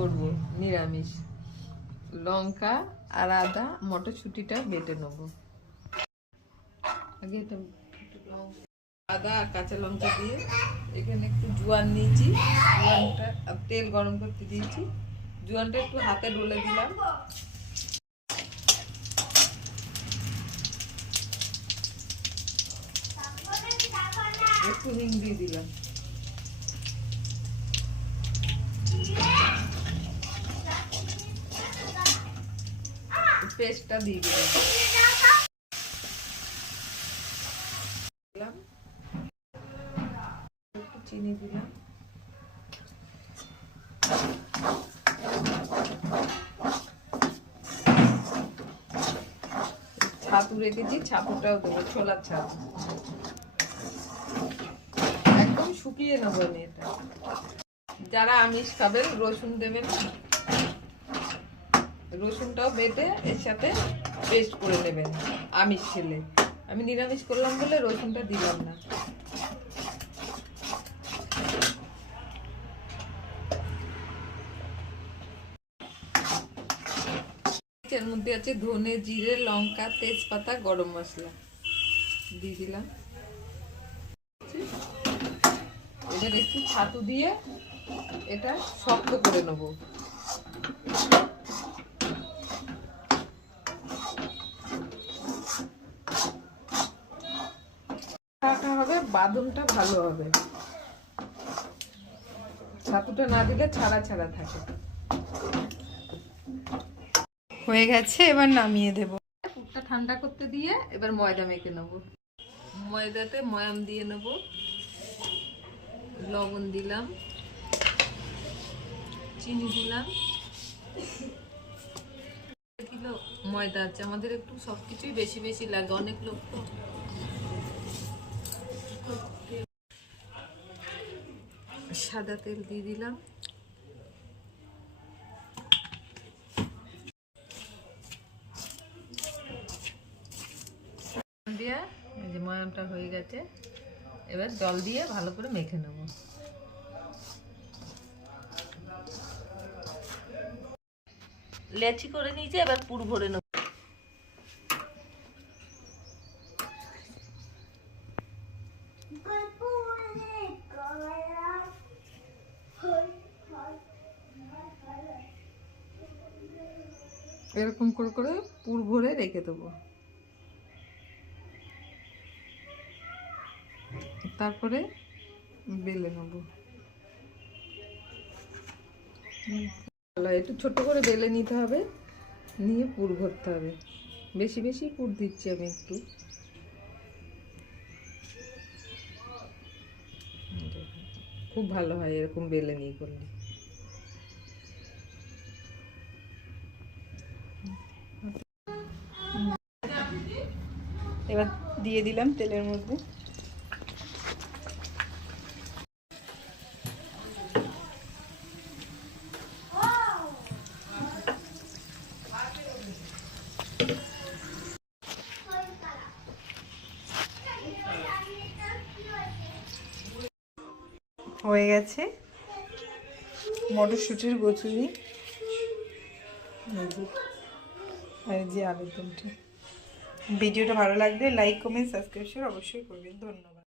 করব নিরামিষ। লঙ্কা আর আদা মটরশুঁটিটা বেটে নেব। আগে এটা আদা আর কাঁচা লঙ্কা দিয়ে এখানে একটু জোয়ান নিয়েছি, জোয়ানটা তেল গরম করতে দিয়েছি, জোয়ানটা একটু হাতে ডলে দিলাম, একটু হিং দিয়ে দিলাম, পেস্টটা দিয়ে দিলাম, একটু চিনি দিলাম, ছাতু রেখেছি, ছাতুটাও দেবো, ছোলার ছাতু একদম শুকিয়ে নেবো আমি এটা। যারা আমিষ খাবেন রসুন দেবেন, রসুনটাও বেটে এর সাথে পেস্ট করে নেবেন আমিষ খেলে। আমি নিরামিষ করলাম বলে রসুনটা দিলাম না। এর মধ্যে আছে ধনে, জিরে, লঙ্কা, তেজপাতা, গরম মশলা দিয়ে দিলাম। এবার একটু ছাতু দিয়ে এটা শক্ত করে নেব। হবে বাদামটা ভালো হবে, ছাতুটা না দিলে ছাড়া ছাড়া থাকে। হয়ে গেছে, এবার নামিয়ে দেব। পুরটা ঠান্ডা করতে দিয়ে এবার ময়দা মেখে নেব। ময়দাতে ময়াম দিয়ে নেব, লবণ দিলাম, চিনি দিলাম। কিলো ময়দা আছে আমাদের, একটু সবকিছুই বেশি বেশি লাগে, অনেক লোক তো। সাদা তেল দিয়ে দিলাম, দিয়ে এই যে ময়ামটা হয়ে গেছে, এবার জল দিয়ে ভালো করে মেখে নেব। লেচি করে নিয়েছি, এবার পুর ভরে নেব। এরকম করে করে পুর ভরে রেখে দেবো, তারপরে বেলে নেব। একটু ছোট করে বেলে নিতে হবে, নিয়ে পুর ভরতে হবে। বেশি বেশি পুর দিচ্ছি আমি একটু। খুব ভালো হয় এরকম বেলে নিয়ে করলে। এবার দিয়ে দিলাম তেলের মধ্যে। হয়ে গেছে মটরশুঁটির কচুরি আর যে আলুর দমটা। ভিডিওটা ভালো লাগলে লাইক, কমেন্ট, সাবস্ক্রাইব অবশ্যই করবেন। ধন্যবাদ।